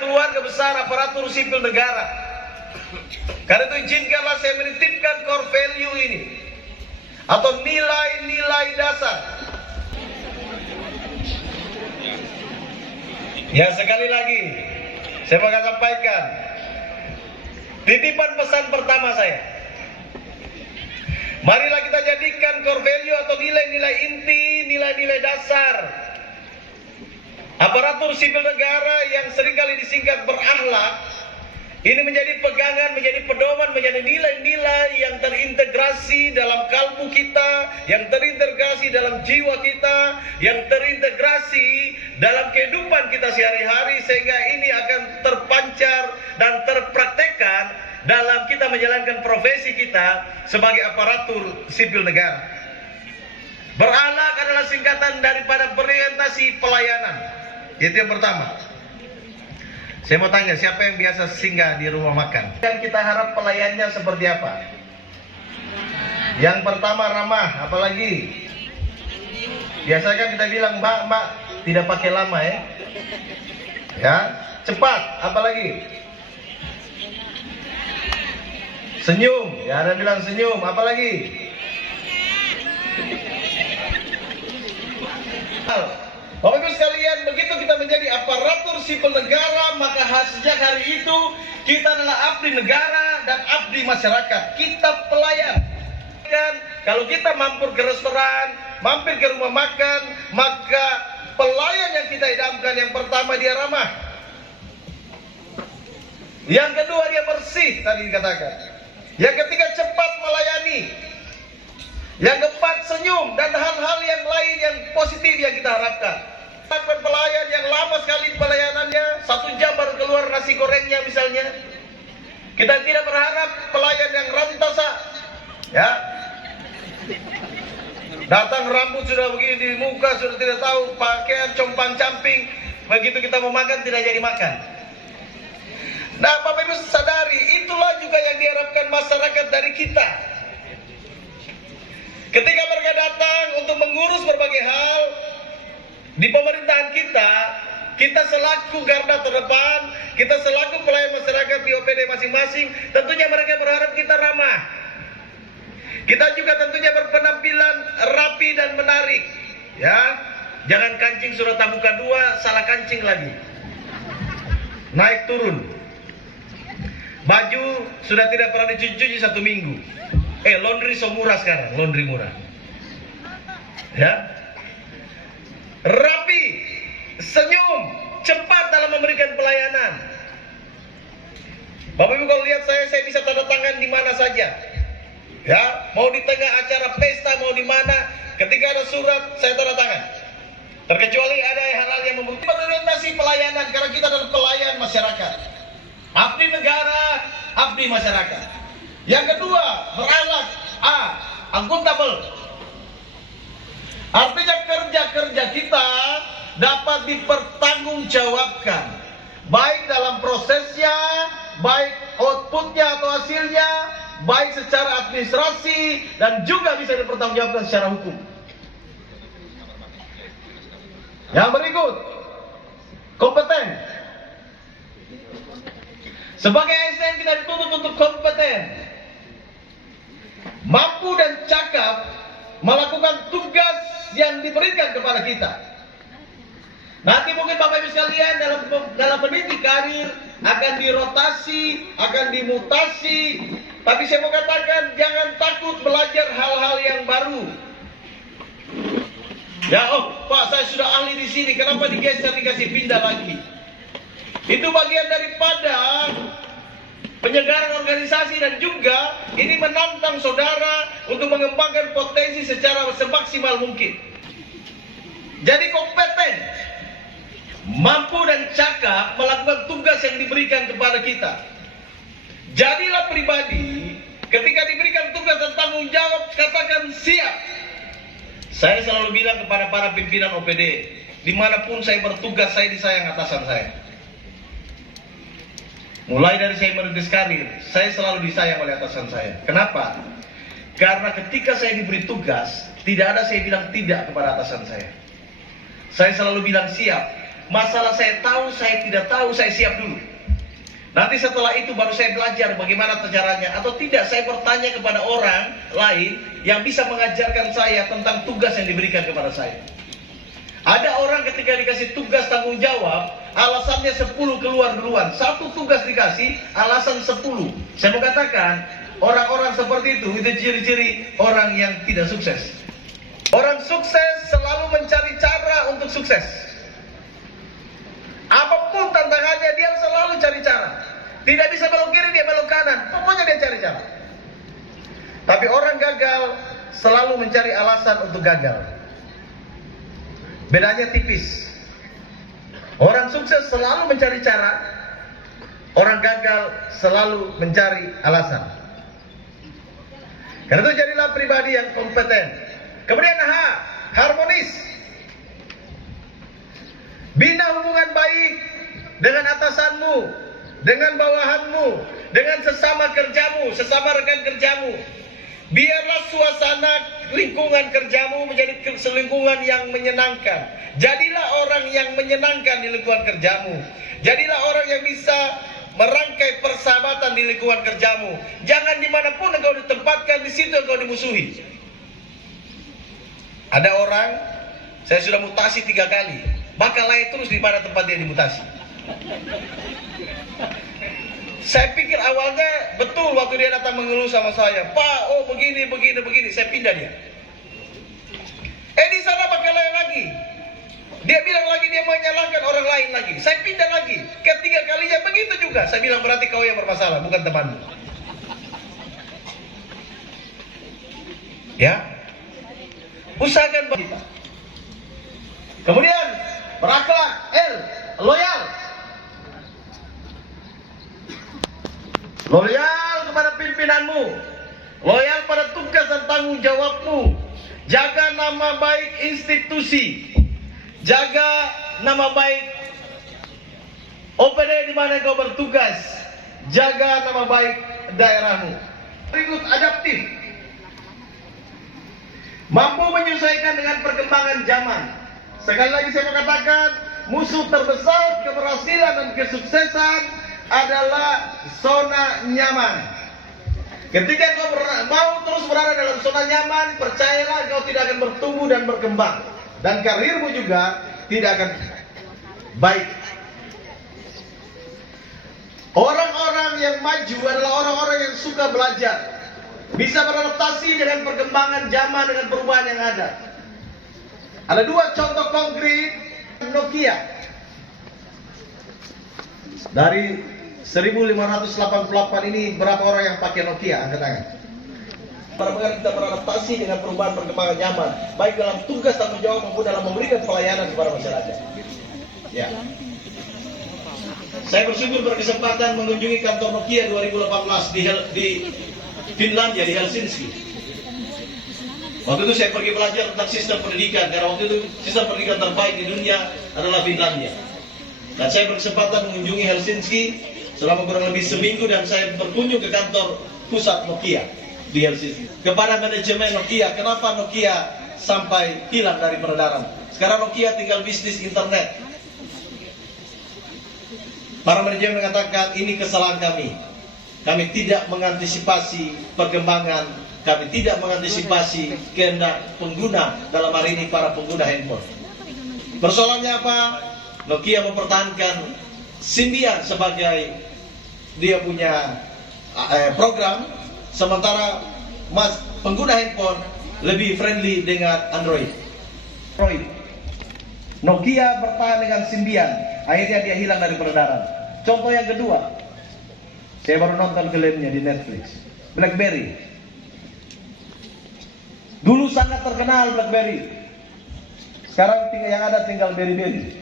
keluarga besar aparatur sipil negara. Karena itu izinkanlah saya menitipkan core value ini atau nilai-nilai dasar. Ya, sekali lagi saya mau sampaikan titipan pesan pertama saya. Marilah kita jadikan core value atau nilai-nilai inti, nilai-nilai dasar aparatur sipil negara yang seringkali disingkat berakhlak. Ini menjadi pegangan, menjadi pedoman, menjadi nilai-nilai yang terintegrasi dalam kalbu kita, yang terintegrasi dalam jiwa kita, yang terintegrasi dalam kehidupan kita sehari-hari, sehingga ini akan terpancar dan terpraktekkan dalam kita menjalankan profesi kita sebagai aparatur sipil negara. Berakhlak adalah singkatan daripada berorientasi pelayanan. Itu yang pertama. Saya mau tanya, siapa yang biasa singgah di rumah makan? Dan kita harap pelayannya seperti apa? Yang pertama ramah, apalagi? Biasanya kan kita bilang, mbak, tidak pakai lama ya. Ya, cepat, apalagi? Senyum, ya ada bilang senyum, apalagi? Bapak Ibu sekalian, begitu kita menjadi aparatur sipil negara, maka sejak hari itu kita adalah abdi negara dan abdi masyarakat. Kita pelayan. Dan kalau kita mampir ke restoran, mampir ke rumah makan, maka pelayan yang kita idamkan yang pertama dia ramah. Yang kedua dia bersih, tadi dikatakan. Yang ketiga cepat melayani. Yang keempat senyum dan hal-hal yang lain yang positif yang kita harapkan. Pelayan yang lama sekali pelayanannya, 1 jam baru keluar nasi gorengnya misalnya. Kita tidak berharap pelayan yang rantasa, ya. Datang rambut sudah begini di muka, sudah tidak tahu pakaian compang camping. Begitu kita mau makan tidak jadi makan. Nah, Bapak Ibu sadari, itulah juga yang diharapkan masyarakat dari kita. Ketika mereka datang untuk mengurus berbagai hal di pemerintahan kita selaku garda terdepan, kita selaku pelayan masyarakat di OPD masing-masing, tentunya mereka berharap kita ramah. Kita juga tentunya berpenampilan rapi dan menarik, ya. Jangan kancing surat tabuka 2, salah kancing lagi. Naik turun. Baju sudah tidak pernah dicuci 1 minggu. Laundry so murah sekarang, laundry murah. Ya. Rapi, senyum, cepat dalam memberikan pelayanan. Bapak Ibu kalau lihat saya bisa tanda tangan di mana saja. Ya, mau di tengah acara pesta, mau di mana, ketika ada surat saya tanda tangan. Terkecuali ada hal-hal yang membuktikan orientasi pelayanan, karena kita adalah pelayan masyarakat. Abdi negara, abdi masyarakat. Yang kedua, berakhlak, akuntabel. Artinya kerja-kerja kita dapat dipertanggungjawabkan, baik dalam prosesnya, baik outputnya atau hasilnya, baik secara administrasi, dan juga bisa dipertanggungjawabkan secara hukum. Yang berikut, kompeten. Sebagai ASN kita dituntut untuk kompeten, mampu dan cakap melakukan tugas yang diberikan kepada kita. Nanti mungkin Bapak Ibu sekalian dalam meniti karir akan dirotasi, akan dimutasi. Tapi saya mau katakan jangan takut belajar hal-hal yang baru. Ya, Pak, saya sudah ahli di sini, kenapa digeser dikasih pindah lagi? Itu bagian daripada penyegaran organisasi dan juga ini menantang saudara untuk mengembangkan potensi secara semaksimal mungkin. Jadi kompeten, mampu dan cakap melakukan tugas yang diberikan kepada kita. Jadilah pribadi, ketika diberikan tugas dan tanggung jawab, katakan siap. Saya selalu bilang kepada para pimpinan OPD, dimanapun saya bertugas, saya disayang atasan saya. Mulai dari saya merintis karir, saya selalu disayang oleh atasan saya. Kenapa? Karena ketika saya diberi tugas, tidak ada saya bilang tidak kepada atasan saya. Saya selalu bilang siap. masalah saya tahu, saya tidak tahu, saya siap dulu. Nanti setelah itu baru saya belajar bagaimana caranya. Atau tidak, saya bertanya kepada orang lain yang bisa mengajarkan saya tentang tugas yang diberikan kepada saya. Ada orang ketika dikasih tugas tanggung jawab, alasannya 10 keluar duluan. Satu tugas dikasih, alasan 10. Saya mau katakan, orang-orang seperti itu ciri-ciri orang yang tidak sukses. Orang sukses selalu mencari cara untuk sukses. Apapun tantangannya, dia selalu cari cara. Tidak bisa belok kiri, dia belok kanan. Pokoknya dia cari cara. Tapi orang gagal selalu mencari alasan untuk gagal. Bedanya tipis. Orang sukses selalu mencari cara. Orang gagal selalu mencari alasan. Karena itu jadilah pribadi yang kompeten. Kemudian harmonis. Bina hubungan baik dengan atasanmu, dengan bawahanmu, dengan sesama kerjamu, sesama rekan kerjamu. Biarlah suasana lingkungan kerjamu menjadi lingkungan yang menyenangkan. Jadilah orang yang menyenangkan di lingkungan kerjamu. Jadilah orang yang bisa merangkai persahabatan di lingkungan kerjamu. Jangan dimanapun engkau ditempatkan, di situ engkau dimusuhi. Ada orang, saya sudah mutasi 3 kali, bakal layak terus di mana tempat dia dimutasi. Saya pikir awalnya betul waktu dia datang mengeluh sama saya, Pak, oh begini, saya pindah dia. Di sana bakal layak lagi. Dia bilang lagi dia menyalahkan orang lain lagi. Saya pindah lagi. Ketiga kalinya begitu juga. Saya bilang berarti kau yang bermasalah, bukan temanmu. Ya. Usahakan kita. Kemudian berakhlak, loyal. Loyal kepada pimpinanmu. Loyal pada tugas dan tanggung jawabmu. Jaga nama baik institusi. Jaga nama baik OPD di mana kau bertugas. Jaga nama baik daerahmu. Berikut adaptif. Mampu menyesuaikan dengan perkembangan zaman. Sekali lagi saya mengatakan, musuh terbesar keberhasilan dan kesuksesan adalah zona nyaman. Ketika kau mau terus berada dalam zona nyaman, percayalah kau tidak akan bertumbuh dan berkembang. Dan karirmu juga tidak akan baik. Orang-orang yang maju adalah orang-orang yang suka belajar. Bisa beradaptasi dengan perkembangan zaman, dengan perubahan yang ada. Ada 2 contoh konkret Nokia. Dari 1588 ini berapa orang yang pakai Nokia? Angkat tangan. Bagaimana kita beradaptasi dengan perubahan perkembangan zaman, baik dalam tugas tanggung jawab maupun dalam memberikan pelayanan kepada masyarakat. Ya. Saya bersyukur berkesempatan mengunjungi kantor Nokia 2018 di Finlandia, di Helsinki. Waktu itu saya pergi belajar tentang sistem pendidikan, karena waktu itu sistem pendidikan terbaik di dunia adalah Finlandia. Dan saya berkesempatan mengunjungi Helsinki selama kurang lebih seminggu, dan saya berkunjung ke kantor pusat Nokia di Helsinki. Kepada manajemen Nokia, kenapa Nokia sampai hilang dari peredaran? Sekarang Nokia tinggal bisnis internet. Para manajemen mengatakan ini kesalahan kami. Kami tidak mengantisipasi perkembangan, kami tidak mengantisipasi kehendak pengguna, dalam hari ini para pengguna handphone. Persoalannya apa? Nokia mempertahankan Symbian sebagai dia punya program, sementara pengguna handphone lebih friendly dengan Android. Nokia bertahan dengan Symbian, akhirnya dia hilang dari peredaran. Contoh yang kedua, saya baru nonton filmnya di Netflix, BlackBerry. Dulu sangat terkenal BlackBerry. Sekarang yang ada tinggal Berry.